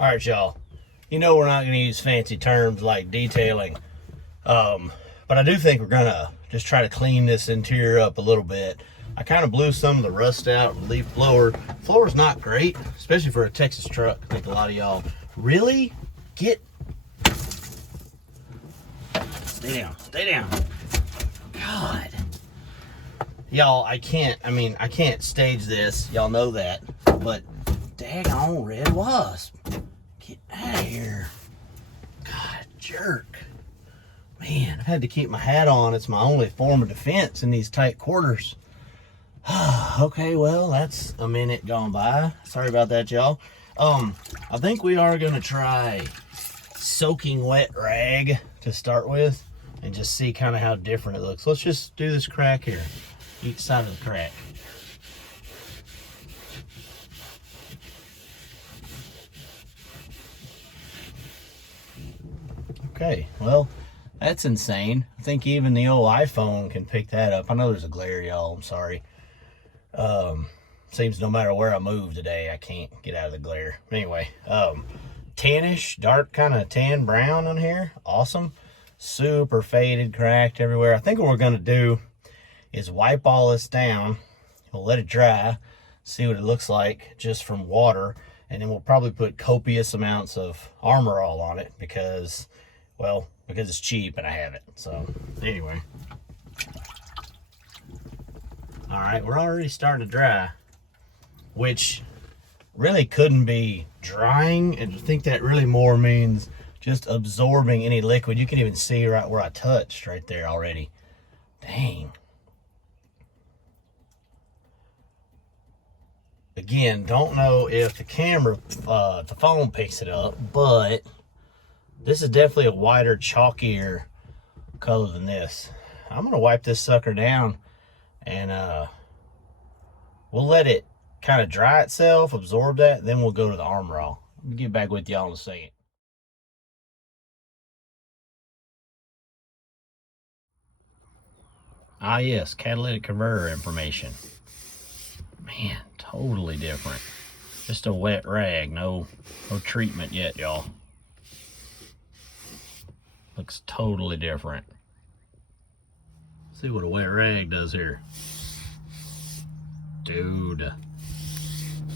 All right, y'all. You know we're not going to use fancy terms like detailing, but I do think we're going to just try to clean this interior up a little bit. I kind of blew some of the rust out with leaf blower. Floor's not great, especially for a Texas truck. I think a lot of y'all really get... Stay down, stay down. God. Y'all, I can't stage this. Y'all know that, but daggone red wasp. Get out of here. God, jerk. Man, I've had to keep my hat on. It's my only form of defense in these tight quarters. Okay, well, that's a minute gone by. Sorry about that, y'all. I think we are gonna try soaking wet rag to start with and just see kind of how different it looks. Let's just do this crack here, each side of the crack. Okay, well, that's insane. I think even the old iPhone can pick that up. I know there's a glare, y'all. I'm sorry. Seems no matter where I move today, I can't get out of the glare. Anyway, tannish, dark kind of tan brown on here. Awesome. Super faded, cracked everywhere. I think what we're going to do is wipe all this down. We'll let it dry, see what it looks like just from water, and then we'll probably put copious amounts of Armor All on it because, well, because it's cheap and I have it. So anyway, all right, we're already starting to dry, which really couldn't be drying, and I think that really more means just absorbing any liquid. You can even see right where I touched right there already. Dang. Again, don't know if the camera, the phone picks it up, but this is definitely a whiter, chalkier color than this. I'm gonna wipe this sucker down and we'll let it kind of dry itself, absorb that, then we'll go to the Armor All. I'll get back with y'all in a second. Ah yes, catalytic converter information. Man, totally different. Just a wet rag, no treatment yet, y'all. Looks totally different. See what a wet rag does here. Dude,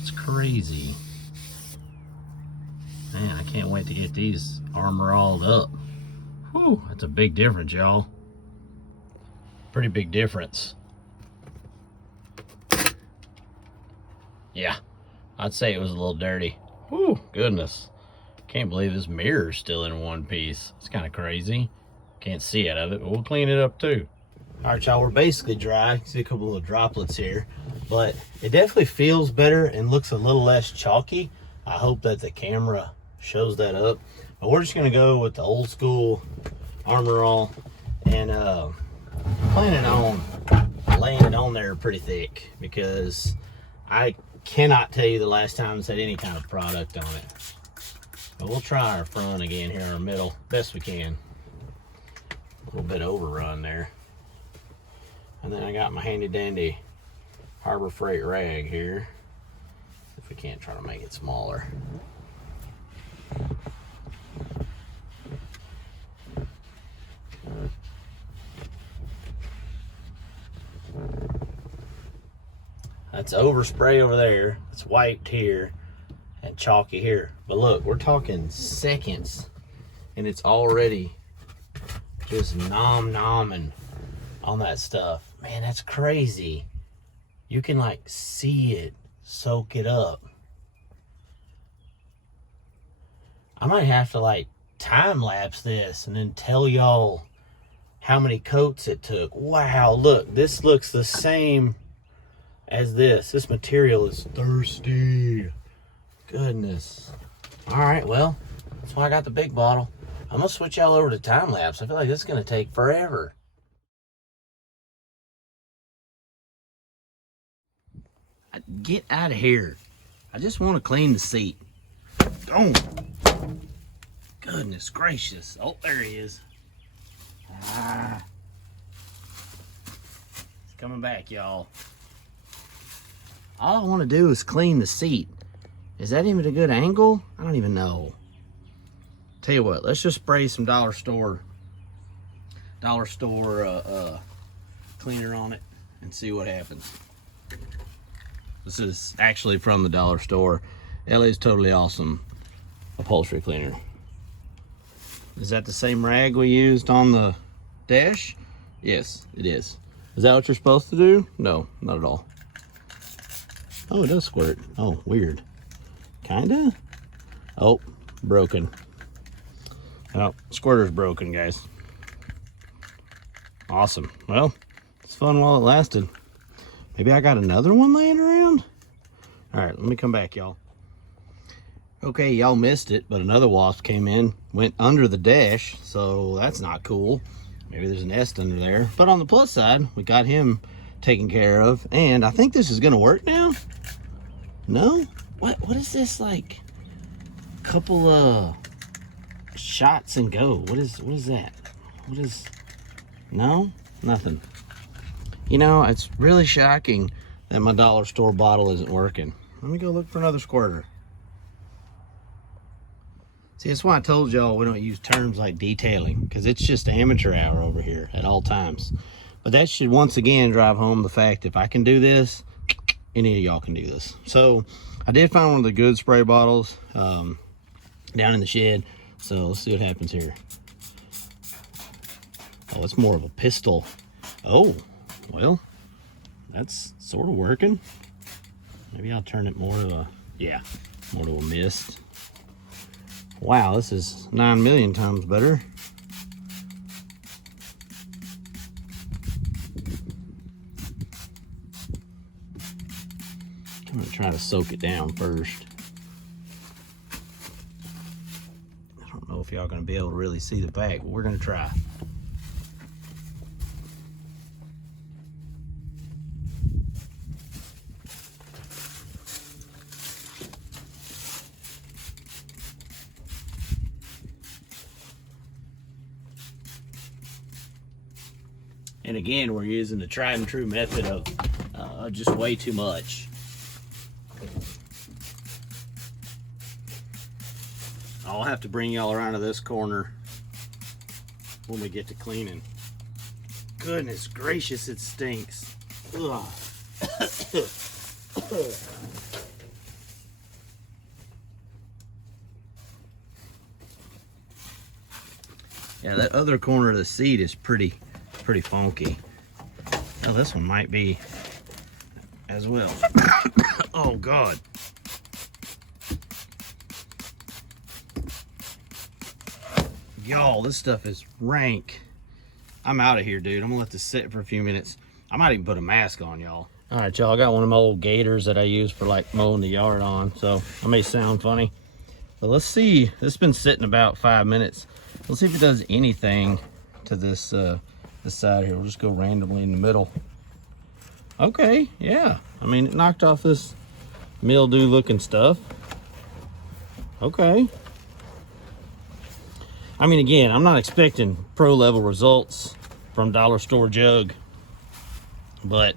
it's crazy. Man, I can't wait to get these Armor All'd up. Whew, that's a big difference, y'all. Pretty big difference. Yeah, I'd say it was a little dirty. Whew, goodness. Can't believe this mirror's still in one piece. It's kind of crazy. Can't see out of it, but we'll clean it up too. All right, y'all, we're basically dry. You can see a couple of droplets here, but it definitely feels better and looks a little less chalky. I hope that the camera shows that up. But we're just gonna go with the old school Armor All and planning on laying it on there pretty thick because I cannot tell you the last time it's had any kind of product on it. But we'll try our front again here in our middle, best we can. A little bit overrun there. And then I got my handy dandy Harbor Freight rag here. If we can't try to make it smaller. That's overspray over there. It's wiped here and chalky here. But look, we're talking seconds and it's already just nomming on that stuff. Man, that's crazy. You can like see it soak it up. I might have to like time lapse this and then tell y'all how many coats it took. Wow, look, this looks the same as this. This material is thirsty. Goodness. All right, well, that's why I got the big bottle. I'm gonna switch y'all over to time lapse. I feel like this is gonna take forever. Get out of here. I just want to clean the seat. Don't. Goodness gracious. Oh, there he is. Ah. It's coming back, y'all. All I want to do is clean the seat. Is that even a good angle? I don't even know. Tell you what, let's just spray some dollar store cleaner on it and see what happens. This is actually from the dollar store. LA's Totally Awesome upholstery cleaner. Is that the same rag we used on the dash? Yes, it is. Is that what you're supposed to do? No, not at all. Oh, it does squirt. Oh, weird. Kinda? Oh, broken. Oh, squirter's broken, guys. Awesome. Well, it's fun while it lasted. Maybe I got another one laying around? All right, let me come back, y'all. Okay, y'all missed it, but another wasp came in, went under the dash, so that's not cool. Maybe there's a nest under there. But on the plus side, we got him taken care of, and I think this is gonna work now. No? What is this, like? Couple shots and go. What is that? What is, no? Nothing. You know, it's really shocking that my dollar store bottle isn't working. Let me go look for another squirter. See, that's why I told y'all we don't use terms like detailing, because it's just amateur hour over here at all times. But that should once again drive home the fact if I can do this, any of y'all can do this. So I did find one of the good spray bottles down in the shed. So let's see what happens here. Oh, it's more of a pistol. Oh, well, that's sort of working. Maybe I'll turn it more to a, yeah, more to a mist. Wow, this is 9 million times better. I'm gonna try to soak it down first. I don't know if y'all gonna be able to really see the back, but we're gonna try. And again, we're using the tried and true method of just way too much. I'll have to bring y'all around to this corner when we get to cleaning. Goodness gracious, it stinks. Ugh. Yeah, that other corner of the seat is pretty funky. Now this one might be as well. Oh God. Y'all, this stuff is rank. I'm out of here, dude. I'm gonna let this sit for a few minutes. I might even put a mask on, y'all. All right, y'all, I got one of my old gators that I use for like mowing the yard on, so I may sound funny. But let's see, this has been sitting about 5 minutes. Let's see if it does anything to this this side here. We'll just go randomly in the middle. Okay, yeah. I mean, it knocked off this mildew looking stuff. Okay. I mean, again, I'm not expecting pro level results from dollar store jug, but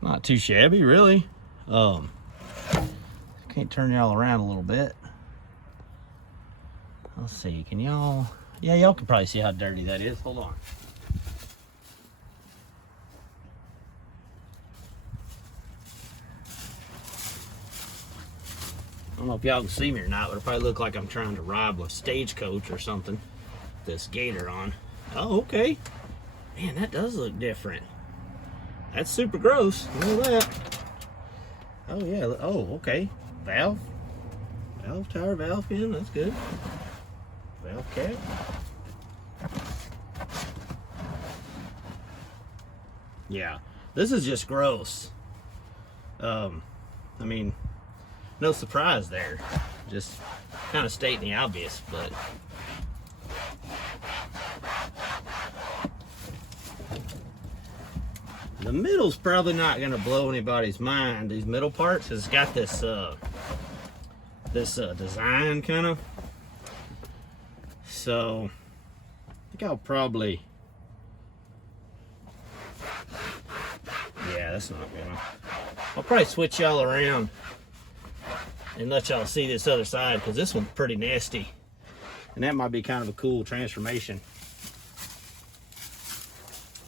not too shabby, really. Can't turn y'all around a little bit. Let's see, can y'all, yeah, y'all can probably see how dirty that is. Hold on. I don't know if y'all can see me or not, but it probably look like I'm trying to rob a stagecoach or something. This gator on. Oh, okay. Man, that does look different. That's super gross. Look at that. Oh yeah. Oh, okay. Valve tower, valve pin. That's good. Valve cap. Yeah, this is just gross. I mean, no surprise there. Just kind of stating the obvious, but the middle's probably not going to blow anybody's mind. These middle parts has got this design kind of. So I think I'll probably, yeah, that's not gonna. I'll probably switch y'all around and let y'all see this other side, because this one's pretty nasty. And that might be kind of a cool transformation.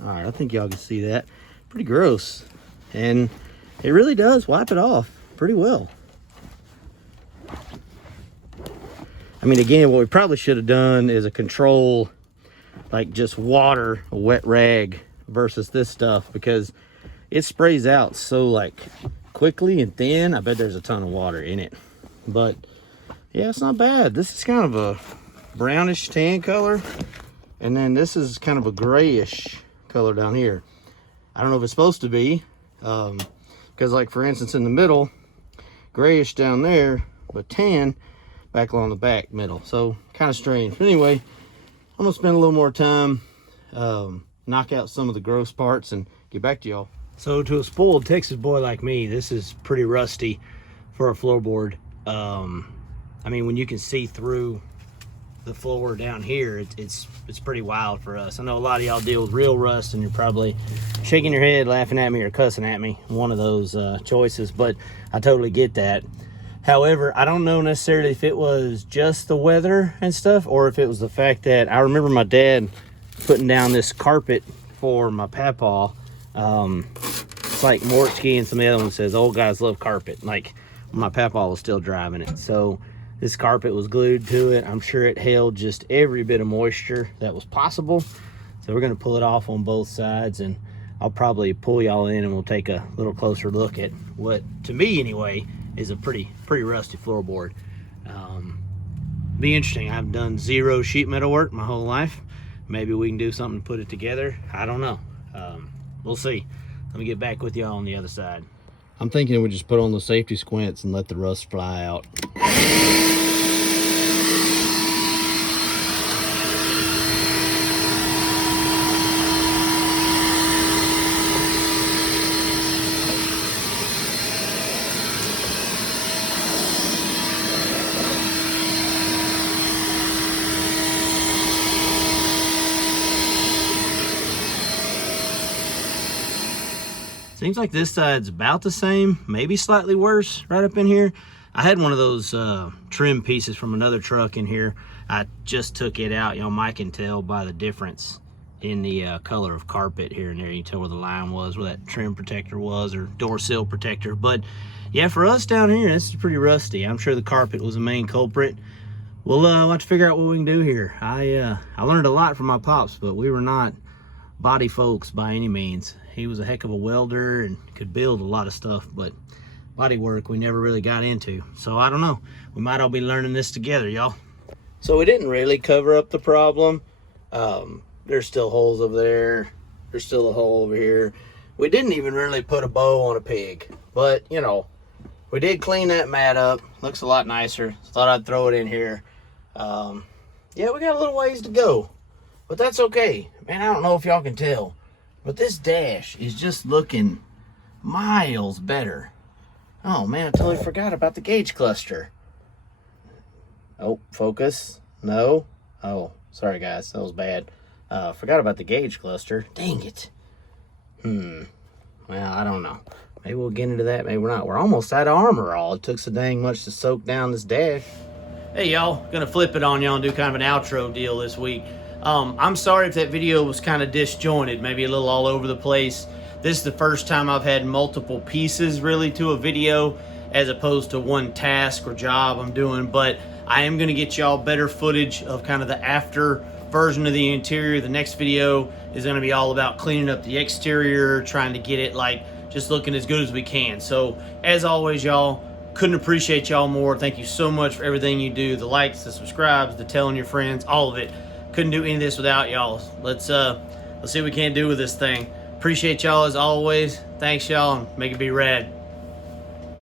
All right, I think y'all can see that. Pretty gross. And it really does wipe it off pretty well. I mean, again, what we probably should have done is a control, like just water, a wet rag versus this stuff, because it sprays out so like quickly and thin. I bet there's a ton of water in it. But yeah, it's not bad. This is kind of a brownish tan color. And then this is kind of a grayish color down here. I don't know if it's supposed to be, because like for instance in the middle, grayish down there, but tan back along the back middle. So kind of strange. But anyway, I'm gonna spend a little more time, knock out some of the gross parts and get back to y'all. So to a spoiled Texas boy like me, this is pretty rusty for a floorboard. I mean, when you can see through the floor down here, it's pretty wild for us. I know a lot of y'all deal with real rust and you're probably shaking your head, laughing at me, or cussing at me, one of those choices, but I totally get that. However, I don't know necessarily if it was just the weather and stuff, or if it was the fact that I remember my dad putting down this carpet for my papaw. It's like Mortsky and some of the other ones says old guys love carpet, like my papaw was still driving it. So this carpet was glued to it. I'm sure it held just every bit of moisture that was possible. So we're gonna pull it off on both sides, and I'll probably pull y'all in and we'll take a little closer look at what, to me anyway, is a pretty rusty floorboard. Be interesting. I've done zero sheet metal work my whole life. Maybe we can do something to put it together. I don't know. We'll see. Let me get back with y'all on the other side. I'm thinking we just put on the safety squints and let the rust fly out. Seems like this side's about the same, maybe slightly worse right up in here. I had one of those trim pieces from another truck in here. I just took it out. Y'all might can tell by the difference in the color of carpet here and there. You can tell where the line was, where that trim protector was, or door sill protector. But yeah, for us down here, this is pretty rusty. I'm sure the carpet was the main culprit. We'll have to figure out what we can do here. I learned a lot from my pops, but we were not body folks by any means. He was a heck of a welder and could build a lot of stuff, but body work we never really got into. So I don't know. We might all be learning this together, y'all. So we didn't really cover up the problem. There's still holes over there. There's still a hole over here. We didn't even really put a bow on a pig, but you know, we did clean that mat up. Looks a lot nicer. Thought I'd throw it in here. Yeah, we got a little ways to go, but that's okay. Man, I don't know if y'all can tell, but this dash is just looking miles better. Oh man, I totally forgot about the gauge cluster. Oh, focus. No. Oh, sorry guys, that was bad. Forgot about the gauge cluster. Dang it. Well, I don't know. Maybe we'll get into that, maybe we're not. We're almost out of armor all. It took so dang much to soak down this dash. Hey y'all, gonna flip it on y'all and do kind of an outro deal this week. I'm sorry if that video was kind of disjointed, maybe a little all over the place. This is the first time I've had multiple pieces really to a video as opposed to one task or job I'm doing, but I am gonna get y'all better footage of kind of the after version of the interior. The next video is gonna be all about cleaning up the exterior, trying to get it like just looking as good as we can. So as always, y'all, couldn't appreciate y'all more. Thank you so much for everything you do, the likes, the subscribes, the telling your friends, all of it. Couldn't do any of this without y'all. Let's see what we can do with this thing. Appreciate y'all as always. Thanks y'all, and make it be rad.